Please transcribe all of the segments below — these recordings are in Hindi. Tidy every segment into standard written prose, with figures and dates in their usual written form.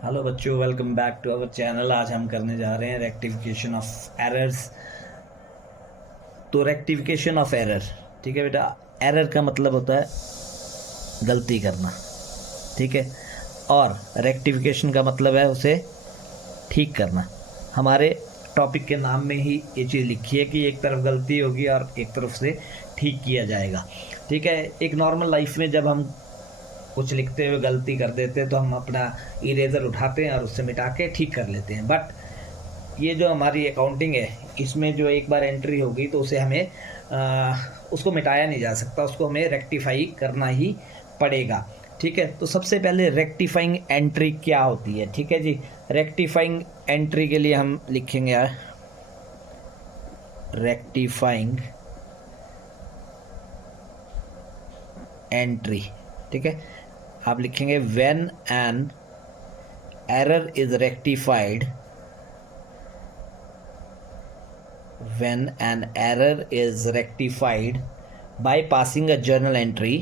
हेलो बच्चों, welcome back to our channel. आज हम करने जा रहे हैं रेक्टिफिकेशन ऑफ एरर्स। तो रेक्टिफिकेशन ऑफ एरर, ठीक है बेटा। एरर का मतलब होता है गलती करना, ठीक है। और रेक्टिफिकेशन का मतलब है उसे ठीक करना। हमारे टॉपिक के नाम में ही ये चीज़ लिखी है कि एक तरफ गलती होगी और एक तरफ से ठीक किया जाएगा, ठीक है। एक नॉर्मल लाइफ में जब हम कुछ लिखते हुए गलती कर देते हैं तो हम अपना इरेज़र उठाते हैं और उससे मिटा के ठीक कर लेते हैं। बट ये जो हमारी अकाउंटिंग है, इसमें जो एक बार एंट्री होगी तो उसे हमें उसको मिटाया नहीं जा सकता, उसको हमें रेक्टिफाई करना ही पड़ेगा, ठीक है। तो सबसे पहले रेक्टिफाइंग एंट्री क्या होती है, ठीक है जी। रेक्टिफाइंग एंट्री के लिए हम लिखेंगे यार रेक्टिफाइंग एंट्री, ठीक है। आप लिखेंगे when an error is rectified, when an error is rectified by passing a journal entry,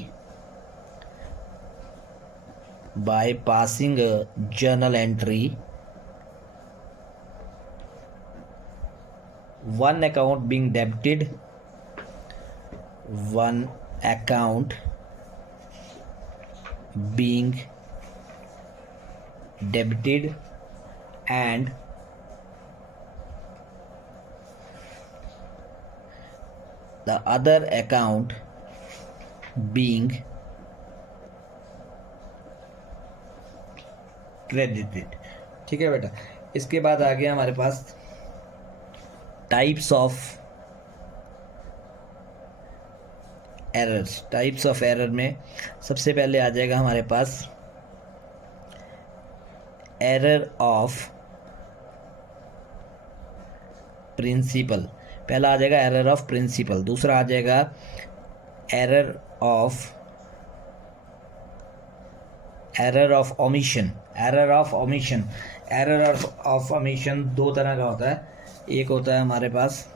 one account being debited, one account being debited and the other account being credited, ठीक है बेटा। इसके बाद आ गया हमारे पास types of errors. Types of error में सबसे पहले आ जाएगा हमारे पास एरर ऑफ प्रिंसिपल। पहला आ जाएगा एरर ऑफ प्रिंसिपल, दूसरा आ जाएगा error of omission. Error of omission दो तरह का होता है। एक होता है हमारे पास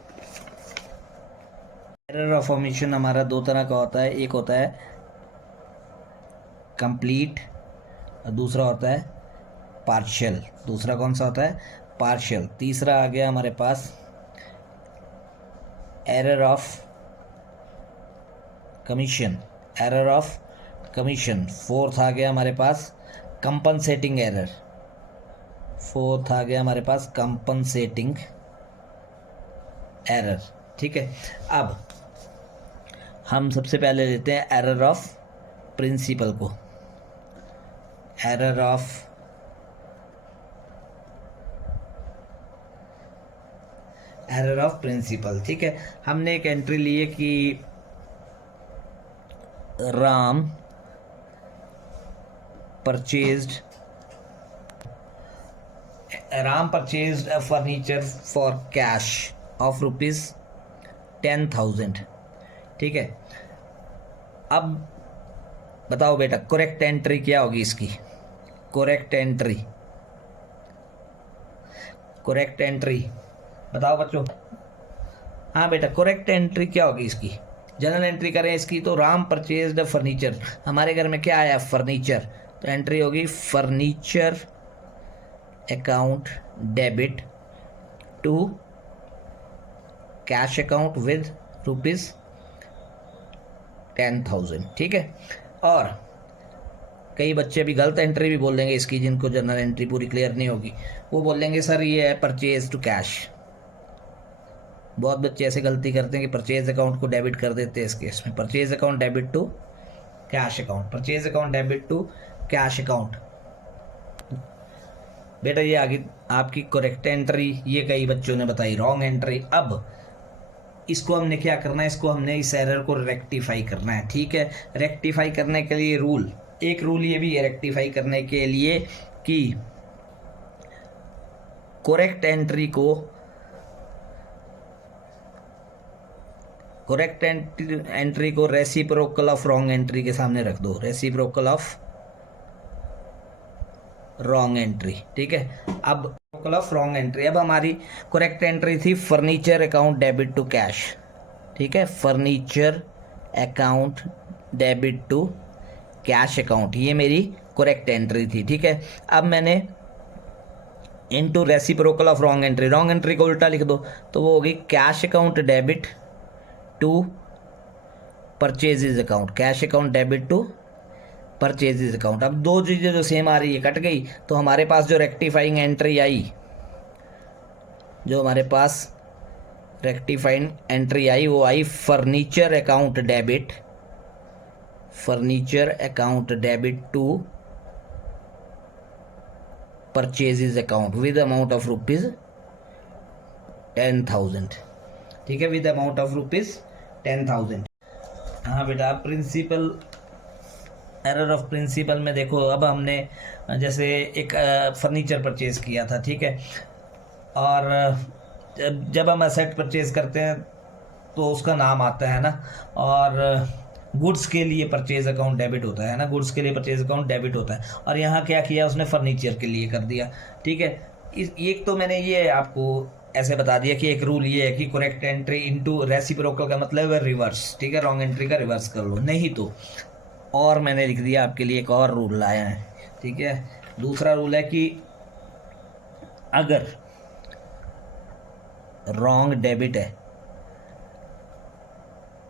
एरर ऑफ ओमिशन हमारा दो तरह का होता है। एक होता है कंप्लीट और दूसरा होता है पार्शियल। दूसरा कौन सा होता है? पार्शियल। तीसरा आ गया हमारे पास एरर ऑफ कमीशन। फोर्थ आ गया हमारे पास कंपनसेटिंग एरर, ठीक है। अब हम सबसे पहले लेते हैं एरर ऑफ प्रिंसिपल को। एरर ऑफ प्रिंसिपल, ठीक है। हमने एक एंट्री ली है कि Ram purchased a furniture for cash of ₹10,000, ठीक है। अब बताओ बेटा करेक्ट एंट्री क्या होगी इसकी? करेक्ट एंट्री बताओ बच्चों। हाँ बेटा, करेक्ट एंट्री क्या होगी इसकी? जनरल एंट्री करें इसकी तो राम परचेज्ड अ फर्नीचर। हमारे घर में क्या आया? फर्नीचर। तो एंट्री होगी furniture account debit to cash account with ₹10,000, ठीक है। और कई बच्चे अभी गलत एंट्री भी बोल देंगे इसकी, जिनको जनरल एंट्री पूरी क्लियर नहीं होगी। वो बोलेंगे सर ये है परचेज टू कैश। बहुत बच्चे ऐसे गलती करते हैं कि परचेज अकाउंट को डेबिट कर देते हैं इस केस में। Purchase account debit to cash account, बेटा ये आगे आपकी करेक्ट एंट्री, ये कई बच्चों ने बताई रॉन्ग एंट्री। अब इसको हमने क्या करना है? इसको हमने इस एरर को रेक्टिफाई करना है, ठीक है। रेक्टिफाई करने के लिए एक रूल ये भी है रेक्टिफाई करने के लिए कि करेक्ट एंट्री को रेसिप्रोकल ऑफ रॉन्ग एंट्री के सामने रख दो। रेसिप्रोकल ऑफ रॉन्ग एंट्री, ठीक है। अब रॉन्ग एंट्री, अब हमारी करेक्ट एंट्री थी furniture account debit to cash, ठीक है। Furniture account debit to cash account, ये मेरी करेक्ट एंट्री थी, ठीक है। अब मैंने into reciprocal of wrong entry, wrong entry को उल्टा लिख दो तो वो होगी cash account debit to purchases account, cash account debit to purchases account. अब दो चीज़ें जो सेम आ रही है कट गई, तो हमारे पास जो रेक्टिफाइंग एंट्री आई, जो हमारे पास रेक्टिफाइंग एंट्री आई वो आई furniture account debit, furniture account debit to purchases account with amount of rupees 10,000। ठीक है, विद अमाउंट ऑफ रुपीज 10,000। हाँ बेटा, प्रिंसिपल एरर ऑफ प्रिंसिपल में देखो, अब हमने जैसे एक फर्नीचर परचेज किया था, ठीक है, और जब हम असेट परचेज करते हैं तो उसका नाम आता है ना, और गुड्स के लिए परचेज अकाउंट डेबिट होता है ना, गुड्स के लिए परचेज अकाउंट डेबिट होता है। और यहाँ क्या किया उसने, फर्नीचर के लिए कर दिया। ठीक है, एक तो मैंने ये आपको ऐसे बता दिया कि एक रूल ये है कि करेक्ट एंट्री इनटू रेसिप्रोकल का मतलब है रिवर्स। ठीक है, रॉन्ग एंट्री का रिवर्स कर लो, नहीं तो और मैंने लिख दिया आपके लिए एक और रूल लाया है। ठीक है, दूसरा रूल है कि अगर रॉन्ग डेबिट है,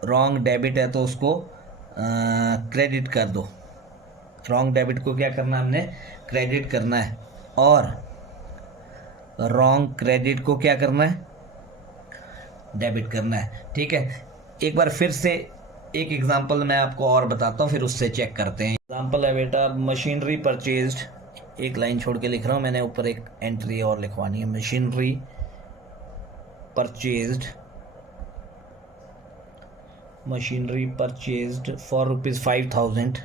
रॉन्ग डेबिट है तो उसको क्रेडिट कर दो। रॉन्ग डेबिट को क्या करना है, हमने क्रेडिट करना है, और रॉन्ग क्रेडिट को क्या करना है, डेबिट करना है। ठीक है, एक बार फिर से एक एग्जांपल मैं आपको और बताता हूँ, फिर उससे चेक करते हैं। एग्जांपल है बेटा, मशीनरी परचेज्ड, एक लाइन छोड़ के लिख रहा हूँ मैंने, ऊपर एक एंट्री और लिखवानी है। Machinery purchased, machinery purchased for rupees 5,000,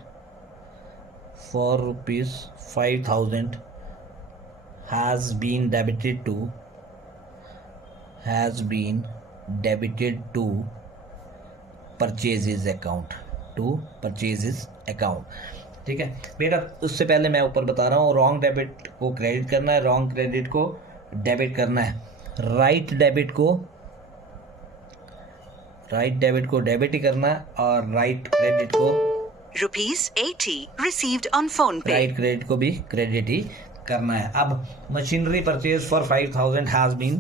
for rupees 5,000 has been debited to, has been debited to purchases account, to purchases account। ठीक है बेटा, उससे पहले मैं ऊपर बता रहा हूँ, रॉन्ग डेबिट को क्रेडिट करना है, रॉन्ग क्रेडिट को डेबिट करना है, राइट डेबिट को डेबिट ही करना है, और राइट क्रेडिट को ₹80 received on phone pay, right credit को भी क्रेडिट ही करना है। अब machinery purchase for 5,000 has been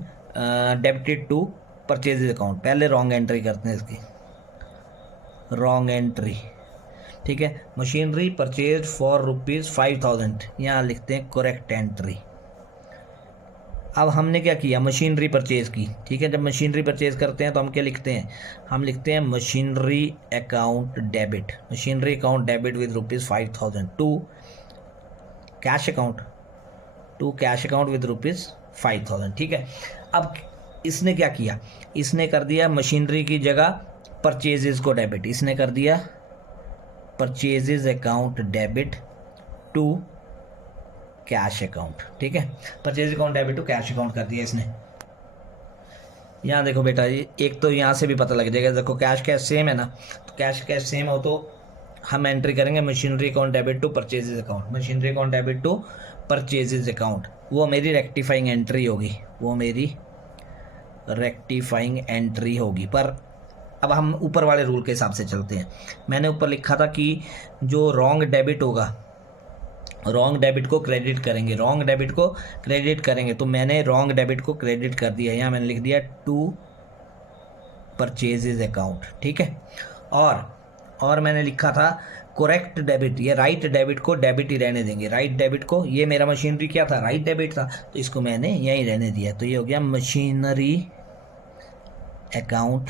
debited to purchase account, पहले रॉन्ग एंट्री करते हैं इसकी, रॉन्ग एंट्री। ठीक है, मशीनरी परचेज फॉर रुपीज 5,000, यहाँ लिखते हैं करेक्ट एंट्री। अब हमने क्या किया, मशीनरी परचेज की। ठीक है, जब मशीनरी परचेज करते हैं तो हम क्या लिखते हैं, हम लिखते हैं machinery account debit, machinery account debit with rupees 5,000 to cash account, to cash account with rupees 5,000। ठीक है, अब इसने क्या किया, इसने कर दिया मशीनरी की जगह परचेजेस को डेबिट, इसने कर दिया purchases account debit to cash account. ठीक है, purchase account debit to cash account कर दिया इसने। यहाँ देखो बेटा, एक तो यहाँ से भी पता लग जाएगा, देखो कैश कैश सेम है ना, तो कैश कैश सेम हो तो हम एंट्री करेंगे machinery account debit to purchases account, machinery account debit to purchases account, वो मेरी रेक्टिफाइंग एंट्री होगी, वो मेरी रेक्टिफाइंग एंट्री होगी। पर अब हम ऊपर वाले रूल के हिसाब से चलते हैं। मैंने ऊपर लिखा था कि जो रॉन्ग डेबिट होगा, रॉन्ग डेबिट को क्रेडिट करेंगे, रॉन्ग डेबिट को क्रेडिट करेंगे, तो मैंने रॉन्ग डेबिट को क्रेडिट कर दिया, यहाँ मैंने लिख दिया टू परचेजेज अकाउंट। ठीक है, और मैंने लिखा था करेक्ट डेबिट, ये राइट डेबिट को डेबिट ही रहने देंगे, राइट डेबिट को, ये मेरा मशीनरी क्या था, राइट डेबिट था, तो इसको मैंने यहीं रहने दिया, तो ये हो गया machinery account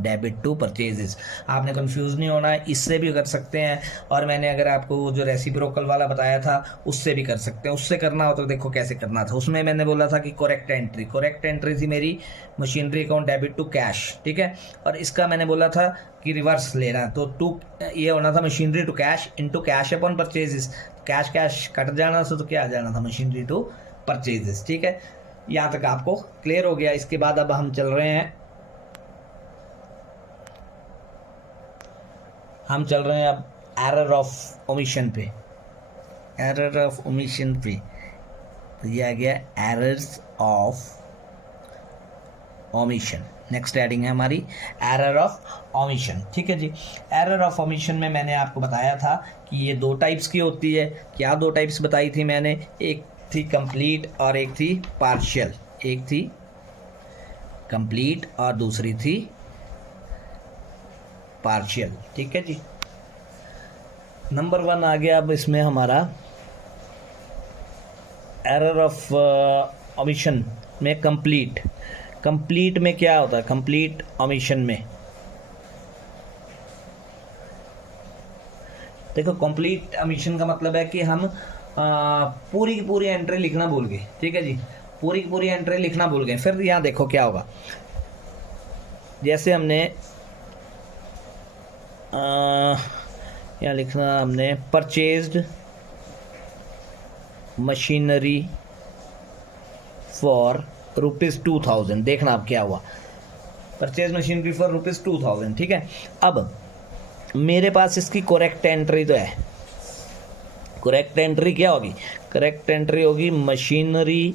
debit to purchases. आपने कंफ्यूज नहीं होना है, इससे भी कर सकते हैं, और मैंने अगर आपको वो जो रेसिप्रोकल वाला बताया था उससे भी कर सकते हैं। उससे करना हो तो देखो कैसे करना था, उसमें मैंने बोला था कि करेक्ट एंट्री थी मेरी machinery account debit to cash. ठीक है, और इसका मैंने बोला था कि रिवर्स लेना, तो टू ये होना था machinery to cash into cash upon purchases, cash cash कट जाना था, तो क्या आ जाना था मशीनरी टू परचेजेस। ठीक है, यहाँ तक आपको क्लियर हो गया। इसके बाद अब हम चल रहे हैं अब एरर ऑफ ओमिशन पे, एरर ऑफ ओमिशन पे, तो ये आ गया errors of omission. Next heading है हमारी एरर ऑफ ओमिशन। ठीक है जी, एरर ऑफ ओमिशन में मैंने आपको बताया था कि ये दो टाइप्स की होती है। क्या दो टाइप्स बताई थी मैंने, एक थी कंप्लीट और एक थी पार्शियल, एक थी कंप्लीट और दूसरी थी पार्शियल, ठीक है जी। नंबर 1 आ गया अब इसमें हमारा एरर ऑफ ओमिशन में कंप्लीट। कंप्लीट में क्या होता है? कंप्लीट ओमिशन में देखो, कंप्लीट ओमिशन का मतलब है कि हम पूरी की पूरी एंट्री लिखना भूल गए, ठीक है जी, पूरी की पूरी एंट्री लिखना भूल गए। फिर यहाँ देखो क्या होगा, जैसे हमने यहाँ लिखना हमने परचेज्ड मशीनरी फॉर ₹2000। देखना अब क्या हुआ, परचेज मशीनरी फॉर ₹2000, ठीक है। अब मेरे पास इसकी करेक्ट एंट्री तो है, करेक्ट एंट्री क्या होगी? करेक्ट एंट्री होगी machinery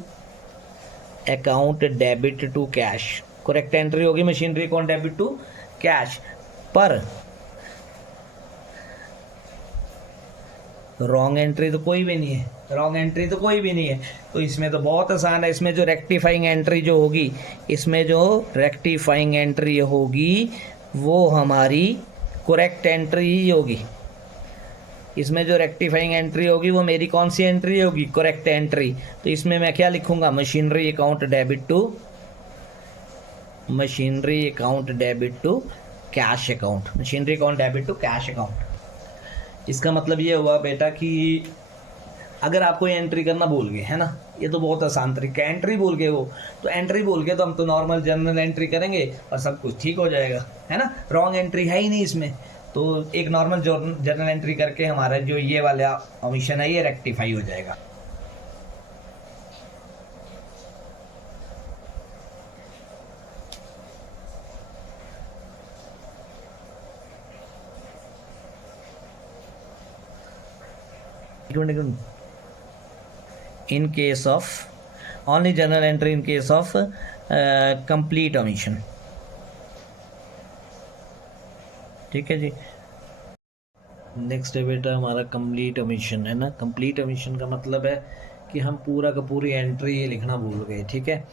account debit to cash. Correct entry होगी machinery account debit to cash, पर रॉन्ग एंट्री तो कोई भी नहीं है, रॉन्ग एंट्री तो कोई भी नहीं है। तो इसमें तो बहुत आसान है, इसमें जो रेक्टिफाइंग एंट्री जो होगी, इसमें जो रेक्टिफाइंग एंट्री होगी वो हमारी करेक्ट एंट्री ही होगी। इसमें जो रेक्टिफाइंग एंट्री होगी वो मेरी कौन सी एंट्री होगी? Correct entry. तो इसमें मैं क्या लिखूंगा? Machinery account debit to, machinery account debit to cash account, machinery account debit to cash account. इसका मतलब ये हुआ बेटा कि अगर आप कोई एंट्री करना भूल गए, है ना, ये तो बहुत आसान तरीका है, एंट्री भूल गए हो तो एंट्री भूल गए तो हम तो नॉर्मल जनरल एंट्री करेंगे और सब कुछ ठीक हो जाएगा, है ना। रॉन्ग एंट्री है ही नहीं इसमें, तो एक नॉर्मल जनरल एंट्री करके हमारा जो ये वाला ओमिशन है ये रेक्टिफाई हो जाएगा। In case of only journal entry in case of complete omission, ठीक है जी। नेक्स्ट है बेटा हमारा कंप्लीट ओमिशन, है ना। कंप्लीट ओमिशन का मतलब है कि हम पूरा का पूरी एंट्री ये लिखना भूल गए, ठीक है।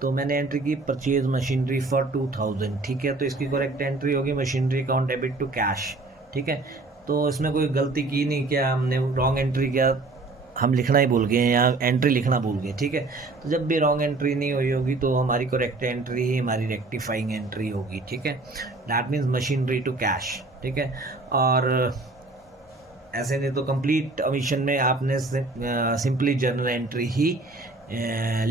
तो मैंने एंट्री की परचेज मशीनरी फॉर 2000, ठीक है, तो इसकी करेक्ट एंट्री होगी machinery account debit to cash, ठीक है। तो इसमें कोई गलती की नहीं, क्या हमने रॉन्ग एंट्री किया, हम लिखना ही भूल गए या एंट्री लिखना भूल गए, ठीक है। तो जब भी रॉन्ग एंट्री नहीं हुई होगी तो हमारी करेक्ट एंट्री ही हमारी रेक्टिफाइंग एंट्री होगी, ठीक है। That means machinery to cash, ठीक है। और ऐसे नहीं तो कंप्लीट ओमिशन में आपने सिंपली जर्नल एंट्री ही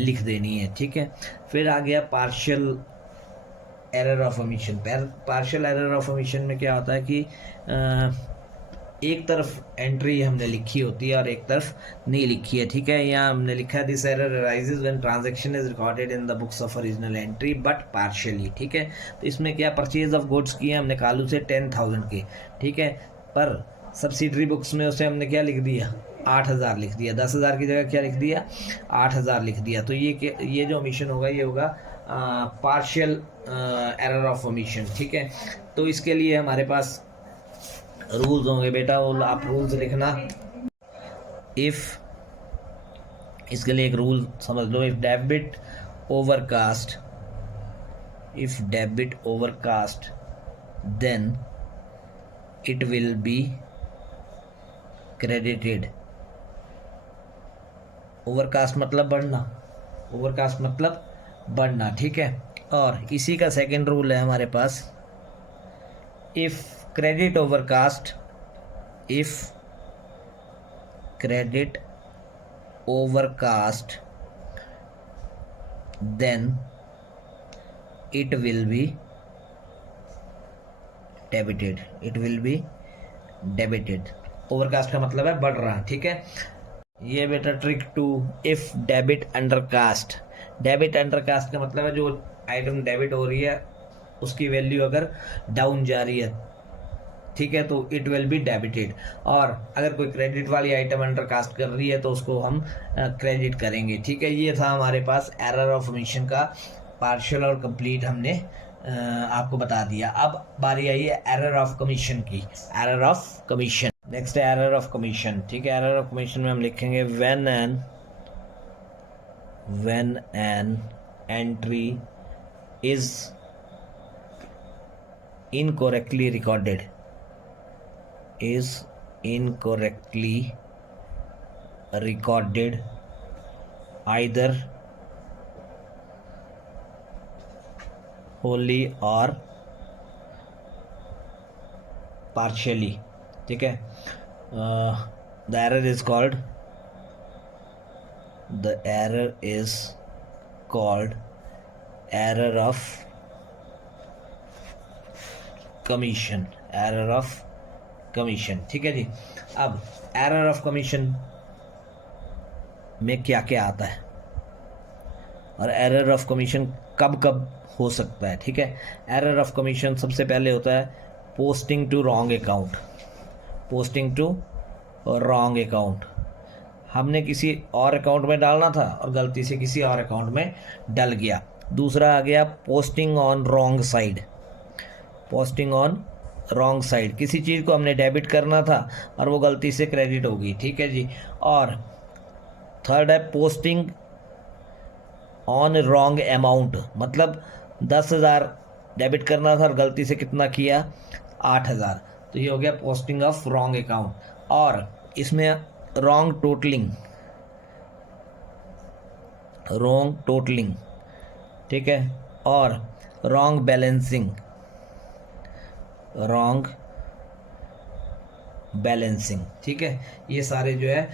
लिख देनी है, ठीक है। फिर आ गया partial error of omission. Partial error of omission में क्या होता है कि एक तरफ एंट्री हमने लिखी होती है और एक तरफ नहीं लिखी है, ठीक है। यहाँ हमने लिखा है this error arises when transaction is recorded in the books of original entry but partially, ठीक है। तो इसमें क्या परचेज ऑफ गुड्स किए हमने कालू से 10,000 के, ठीक है, पर सब्सिडरी बुक्स में उसे हमने क्या लिख दिया? 8,000 लिख दिया। 10,000 की जगह क्या लिख दिया? 8,000 लिख दिया। तो ये जो ओमिशन होगा ये होगा पार्शियल एरर ऑफ ओमिशन, ठीक है। तो इसके लिए हमारे पास रूल्स होंगे बेटा, वो आप रूल्स लिखना। इफ, इसके लिए एक रूल समझ लो, if debit overcast, if debit overcast then it will be credited. Overcast मतलब बढ़ना, ओवरकास्ट मतलब बढ़ना, ठीक है। और इसी का सेकंड रूल है हमारे पास, if credit overcast, if credit overcast then it will be debited, it will be debited। overcast का मतलब है बढ़ रहा, ठीक है। ये बेटा trick 2, if debit undercast। Debit undercast का मतलब है जो आइटम डेबिट हो रही है उसकी वैल्यू अगर डाउन जा रही है, ठीक है, तो इट विल बी डेबिटेड। और अगर कोई क्रेडिट वाली आइटम अंडरकास्ट कर रही है तो उसको हम क्रेडिट करेंगे, ठीक है। ये था हमारे पास एरर ऑफ ओमिशन का पार्शियल और कंप्लीट हमने आपको बता दिया। अब बारी आई है एरर ऑफ कमीशन की, एरर ऑफ कमीशन। नेक्स्ट है एरर ऑफ कमीशन, ठीक है। एरर ऑफ कमीशन में हम लिखेंगे when an when an entry is incorrectly recorded, either wholly or partially, ठीक है. The error is called error of commission. ठीक है जी. अब error of commission में क्या क्या आता है और error of commission कब कब हो सकता है. ठीक है. error of commission सबसे पहले होता है पोस्टिंग टू रॉन्ग अकाउंट. हमने किसी और अकाउंट में डालना था और गलती से किसी और अकाउंट में डल गया. दूसरा आ गया पोस्टिंग ऑन रॉन्ग साइड. किसी चीज़ को हमने डेबिट करना था और वो गलती से क्रेडिट हो गई. ठीक है जी. और थर्ड है पोस्टिंग ऑन रॉन्ग अमाउंट, मतलब 10,000 डेबिट करना था और गलती से कितना किया 8,000. तो ये हो गया पोस्टिंग ऑफ रॉन्ग अकाउंट. और इसमें रॉन्ग टोटलिंग, ठीक है, और रॉन्ग बैलेंसिंग, ठीक है. ये सारे जो है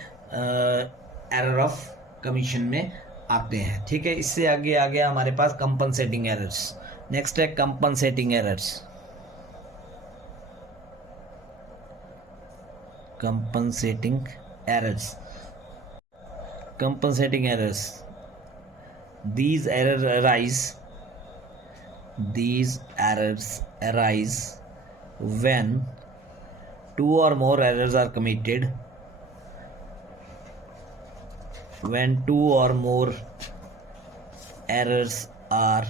एरर ऑफ कमीशन में आते हैं. ठीक है. इससे आगे आ गया हमारे पास कंपनसेटिंग एरर्स. नेक्स्ट है compensating errors. These errors arise when two or more errors are committed. When two or more errors are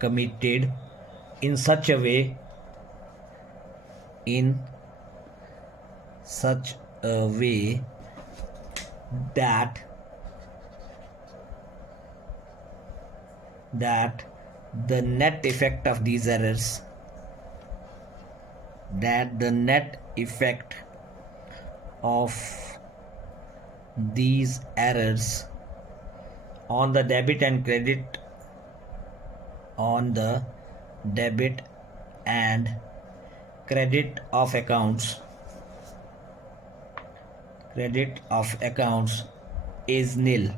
committed in such a way that the net effect of these errors on the debit and credit of accounts is nil.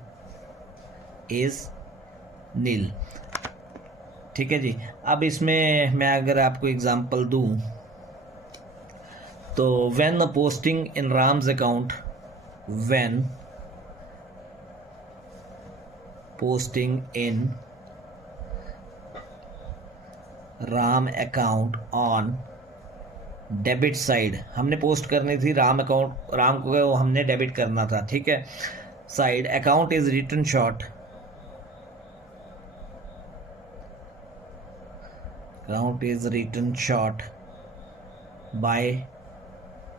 ठीक है जी. अब इसमें मैं अगर आपको एग्जांपल दूं तो when posting in Ram's account on debit side, हमने पोस्ट करनी थी राम को हमने डेबिट करना था. ठीक है. Side account is written short by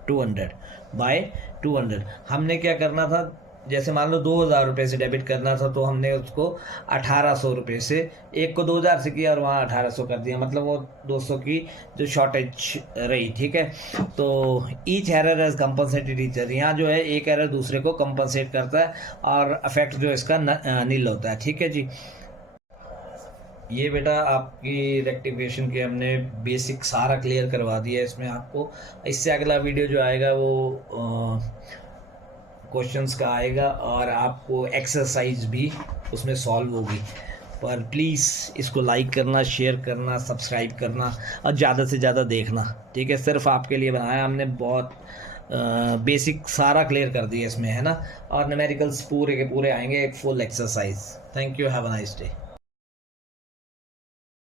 200. हमने क्या करना था, जैसे मान लो 2,000 रुपये से डेबिट करना था तो हमने उसको 1,800 रुपये से, एक को 2,000 से किया और वहाँ 1,800 कर दिया, मतलब वो 200 की जो शॉर्टेज रही. ठीक है. तो each error is compensated each other, यहाँ जो है एक एरर दूसरे को कंपनसेट करता है और अफेक्ट जो इसका नील होता है. ठीक है जी. ये बेटा आपकी रेक्टिफिकेशन के हमने बेसिक सारा क्लियर करवा दिया इसमें आपको. इससे अगला वीडियो जो आएगा वो क्वेश्चंस का आएगा और आपको एक्सरसाइज भी उसमें सॉल्व होगी. पर प्लीज़ इसको लाइक करना, शेयर करना, सब्सक्राइब करना और ज़्यादा से ज़्यादा देखना. ठीक है. सिर्फ आपके लिए बनाया हमने, बहुत बेसिक सारा क्लियर कर दिया इसमें, है ना. और न्यूमेरिकल्स पूरे के पूरे आएंगे, एक full exercise. Thank you. Have a nice day.